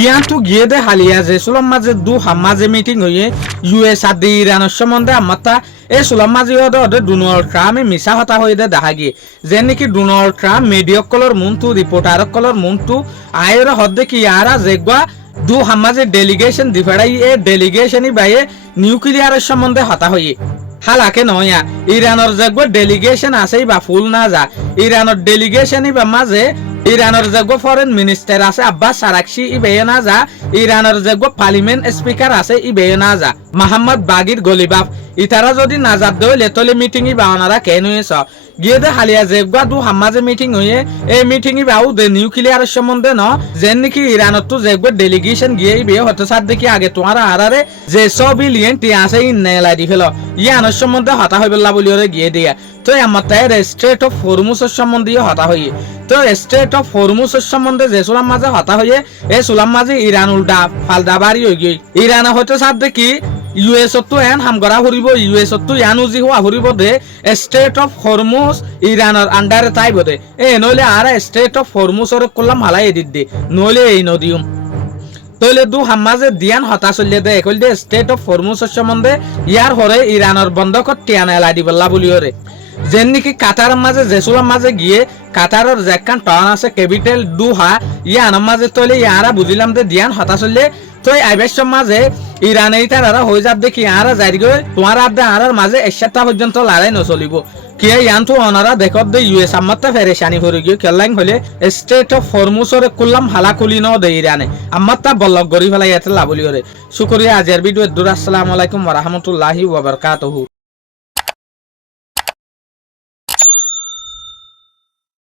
ইয়াতো গিয়ে দে হালিয়া যে সুলম মাঝে দু হামাজে মিটিং হয়ে ইউএস আর ইরানের সম্বন্ধে আমারটা এই সুলম মাঝে ওদের ডোনাল্ড ট্রাম্পে মিশা হতা হয়ে দে দেখা গিয়ে যে নাকি ডোনাল্ড ট্রাম্প মিডিয়কলর মুনটু রিপোর্টারকলর মুনটু আয়ের হদ্দে কি ইয়ারা যেগুয়া দু হামাজে ডেলিগেশন দিফাড়াই এ ডেলিগেশনই বাইয়ে নিউক্লিয়ারের সম্বন্ধে হতা হয়ে হালাকে নয়া ইরানের যেগুলো ডেলিগেশন আছেই বা ফুল না যা ইরানের ডেলিগেশনই বা মাঝে ইরানের যেগুলো ফরেন মিনিস্টার আছে আব্বাস আরাকশি ইবেয়ে না যা ইরানের যেগুলো পার্লিমেন্ট স্পিকার আছে ইবেয়ে না যা মোহাম্মদ বাগির গলিবাফ ইতারা যদি নাজাদ দইলে তলে মিটিং ই বাওনারা কেন হয়েছ গিয়ে দে হালিয়া যেগুলো দু হামাজে মিটিং হয়ে এই মিটিং ই বাউ দে নিউক্লিয়ারের সম্বন্ধে ন যেন নাকি ইরানত তো যেগুলো ডেলিগেশন গিয়ে বিয়ে হতে সার দেখি আগে তোমার আরারে যে 100 বিলিয়ন টি আছে ইন্নেলা দি ফেল ইয়ানোর সম্বন্ধে হতা হইবল্লা বলি ওরে গিয়ে দিয়া তো আমার তাই স্ট্রেট অফ হরমুজের সম্বন্ধে হতা হইয়ে তো স্ট্রেট অফ হরমুজের সম্বন্ধে যে সুলাম মাঝে হতা হইয়ে এই সুলাম মাঝে ইরান উল্টা ফালদা বাড়ি হয়ে গিয়ে ইরানে হয়তো সার দেখি ইউএস তো এন হাম করা হরিব ইউএস তো ইয়ান উজি হওয়া হরিব দে স্টেট অফ হরমুজ ইরানের আন্ডারে তাই বদে এ নইলে আর স্টেট অফ হরমুজের করলাম হালাই এদিত দে নইলে এই নদীম তইলে দু হামাজে দিয়ান হতা চলিয়ে দে কইল দে স্টেট অফ হরমুজের সম্বন্ধে ইয়ার হরে ইরানের বন্ধকত টিয়ানা এলাই দিবল্লা বলিওরে যেন নাকি কাতারের মাঝে জেসুলার মাঝে গিয়ে কাতারের যেখান টাউন আছে ক্যাপিটাল দুহা ইয়ানের মাঝে তইলে ইয়ারা বুঝিলাম যে দিয়ান হতা চললে তো আইবেশর মাঝে ইরানে তারা হয়ে যাব দেখি আরা যাই গই তোমার আদে আরার মাঝে এক সপ্তাহ পর্যন্ত লড়াই নচলিব কি ইয়ান তো অনারা দেখত দে ইউএস আমারটা ফেরেশানি হয়ে গিয়ে খেলাইন হলে স্টেট অফ হরমুজরে কুল্লাম হালাকুলি ন দে ইরানে আমারটা বল্লক গরি ফেলাই এতে লাবলি ওরে শুকরিয়া আজের ভিডিও দূর আসসালামু আলাইকুম ওয়া রাহমাতুল্লাহি ওয়া বারাকাতুহু।